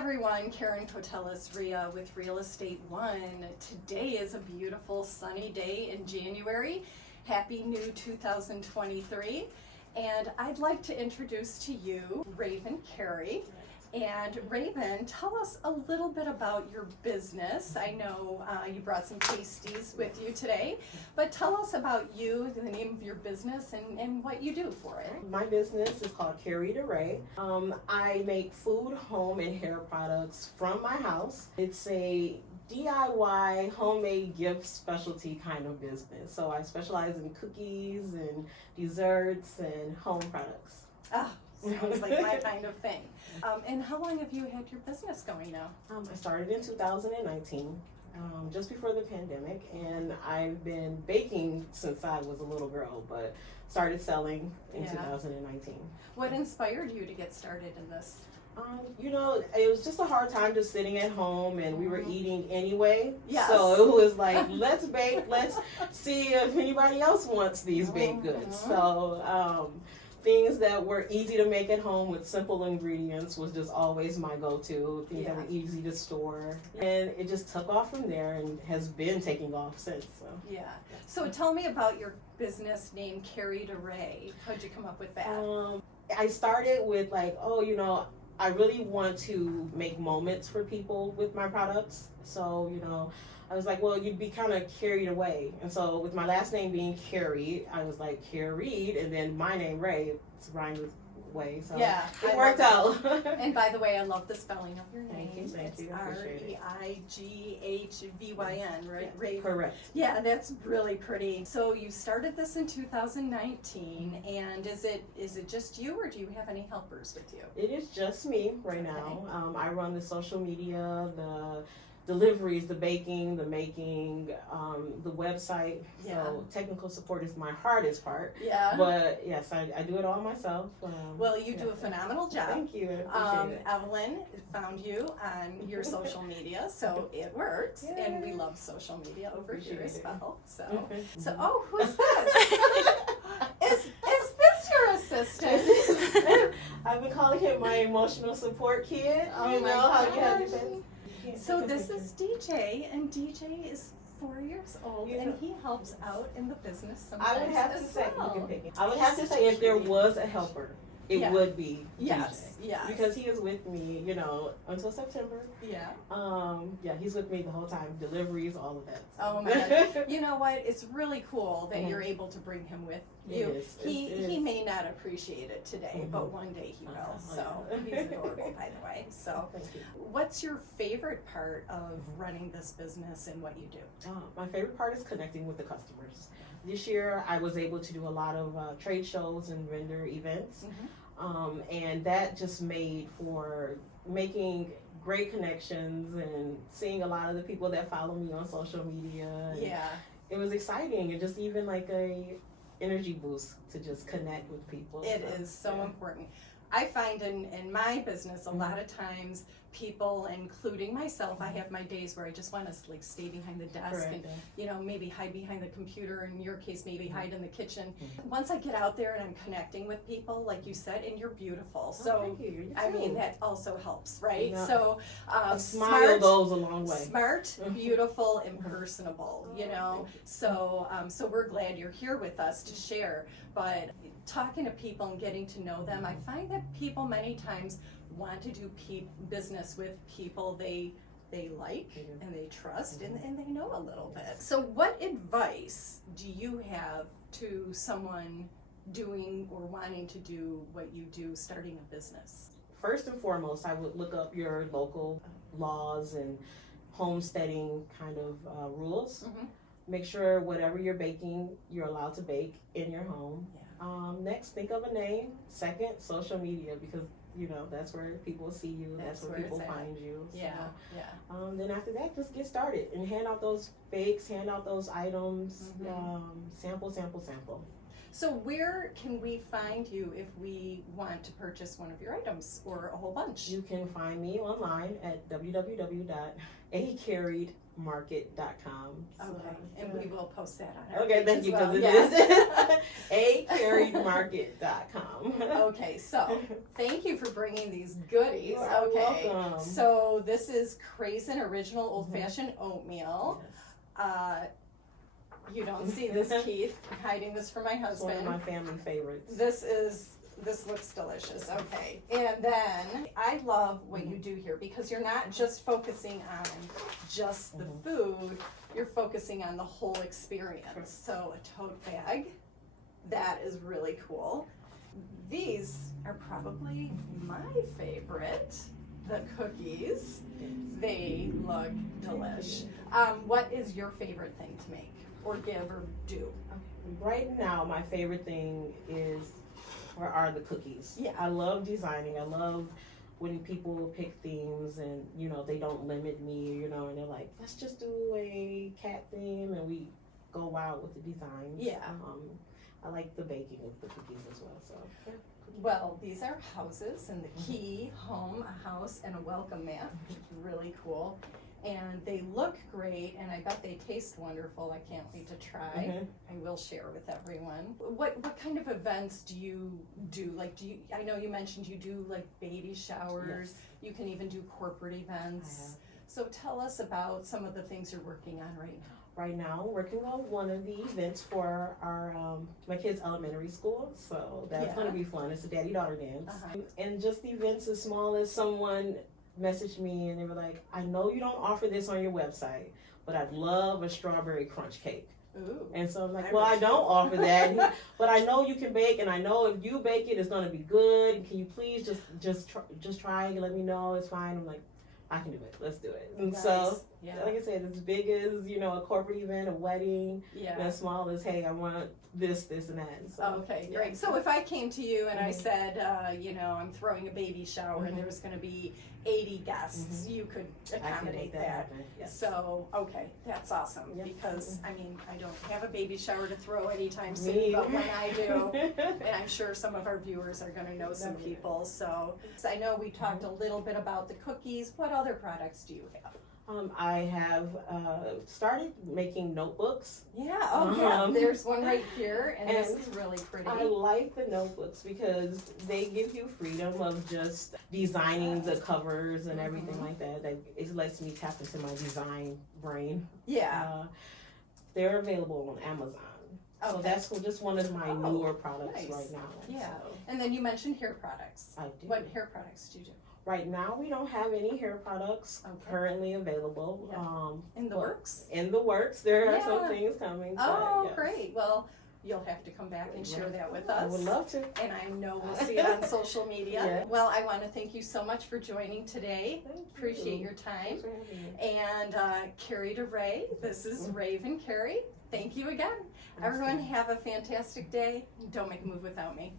everyone, Caron Koteles, Riha with Real Estate One. Today is a beautiful sunny day in January. Happy new 2023. And I'd like to introduce to you Reighvyn Carey. And Reighvyn, tell us a little bit about your business. I know you brought some pasties with you today, but tell us about you, the name of your business, and what you do for it. My business is called Careyd A Reigh. I make food, home, and hair products from my house. It's a DIY homemade gift specialty kind of business. So I specialize in cookies and desserts and home products. Ah, sounds like my kind of thing. And how long have you had your business going now? I started in 2019, just before the pandemic, and I've been baking since I was a little girl, but started selling in 2019. What inspired you to get started in this? It was just a hard time just sitting at home, and we were eating anyway. Yes. So it was like, let's bake, let's see if anybody else wants these baked goods. So things that were easy to make at home with simple ingredients was just always my go-to. Things that were easy to store. And it just took off from there and has been taking off since. So tell me about your business name, Careyd A Reigh. How'd you come up with that? I started with I really want to make moments for people with my products. So, I was like, well, you'd be kind of carried away. And so with my last name being Carey, I was like Careyd, and then my name Reigh, it's rhymed with way. So it worked out. And by the way, I love the spelling of your name. Thank you. Reighvyn, right? Reighvyn. Correct. Yeah, that's really pretty. So you started this in 2019, and is it just you, or do you have any helpers with you? It is just me right now. I run the social media, the deliveries, the baking, the making, the website. So technical support is my hardest part. Yeah. But yes, I do it all myself. Well, you do a phenomenal job. Thank you. I appreciate it. Evelyn found you on your social media, so it works. Yay. And we love social media over here as well. So who's this? Is this your assistant? I've been calling him my emotional support kid. How you have your thing? So this is DJ, and DJ is 4 years old, and he helps out in the business sometimes. I would have to say, I would have to say, if there was a helper, it would be DJ. Yes. Because he is with me, until September. He's with me the whole time, deliveries, all of that. Oh my God. You know what? It's really cool that you're able to bring him with you. He may not appreciate it today, but one day he will. So he's adorable, by the way. So what's your favorite part of running this business and what you do? My favorite part is connecting with the customers. This year I was able to do a lot of trade shows and vendor events. And that just made for making great connections and seeing a lot of the people that follow me on social media. It was exciting, and just even like a energy boost to just connect with people. It is so important. I find in my business a lot of times people, including myself, I have my days where I just want to stay behind the desk and maybe hide behind the computer. In your case, maybe hide in the kitchen. Once I get out there and I'm connecting with people, like you said, and you're beautiful. So I mean that also helps, right? So a smile goes a long way. Smart, beautiful, and personable. So we're glad you're here with us to share. But talking to people and getting to know them, I find that people many times want to do business with people they like and they trust and they know a little bit. So what advice do you have to someone doing or wanting to do what you do, starting a business? First and foremost, I would look up your local laws and homesteading kind of rules. Make sure whatever you're baking, you're allowed to bake in your home. Next, think of a name. Second, social media, because that's where people see you. That's where people find you. Then after that, just get started and hand out those bakes, hand out those items. Sample. So where can we find you if we want to purchase one of your items or a whole bunch? You can find me online at www.acareydmarket.com. Okay, and we will post that on our Okay, page thank as you, well. because it is acareydmarket.com. Okay, so thank you for bringing these goodies. You are Okay, welcome. so this is Careyd's Original Old-Fashioned Oatmeal. Yes. You don't see this, Keith. I'm hiding this from my It's one of husband. my family favorites. This looks delicious. Okay, and then I love what you do here because you're not just focusing on just the food. You're focusing on the whole experience. So a tote bag, that is really cool. These are probably my favorite. The cookies, they look delish. What is your favorite thing to make or give or do? Right now, my favorite thing are the cookies. Yeah. I love designing. I love when people pick themes and, they don't limit me, and they're like, let's just do a cat theme, and we go wild with the designs. Yeah. I like the baking of the cookies as well, so. Yeah. Well, these are houses, and the key, home, a house, and a welcome mat, which is really cool. And they look great, and I bet they taste wonderful. I can't wait to try. I will share with everyone. What kind of events do you do? Like, I know you mentioned you do like baby showers. Yes. You can even do corporate events. So tell us about some of the things you're working on right now. Right now, working on one of the events for our my kids' elementary school, so that's going to be fun. It's a daddy-daughter dance, and just events as small as someone messaged me and they were like, I know you don't offer this on your website, but I'd love a strawberry crunch cake. Ooh. And so I'm like, well, I don't offer that, but I know you can bake, and I know if you bake it, it's going to be good. Can you please just try and let me know? It's fine. I'm like, I can do it. Let's do it. And so, like I said, as big as, a corporate event, a wedding, and as small as, hey, I want this, and that. So, okay, great. So if I came to you and I said, I'm throwing a baby shower and there's going to be 80 guests, you could accommodate that. Yes. So, okay, that's awesome because, I don't have a baby shower to throw anytime soon, Me but either. when I do, and I'm sure some of our viewers are going to know some people. So I know we talked a little bit about the cookies. What other products do you have? I have started making notebooks. Yeah, there's one right here, and this is really pretty. I like the notebooks because they give you freedom of just designing the covers and everything like that. It lets me tap into my design brain. Yeah. They're available on Amazon. So that's just one of my newer products right now. Yeah. So. And then you mentioned hair products. I do. What hair products do you do? Right now, we don't have any hair products currently available. In the works? In the works. There are some things coming. Great. Well, you'll have to come back and share that with us. I would love to. And I know we'll see it on social media. Well, I want to thank you so much for joining today. Appreciate your time. Thanks for having me. And Careyd A Reigh, this is Reighvyn Carey. Thank you again. Everyone have a fantastic day. Don't make a move without me.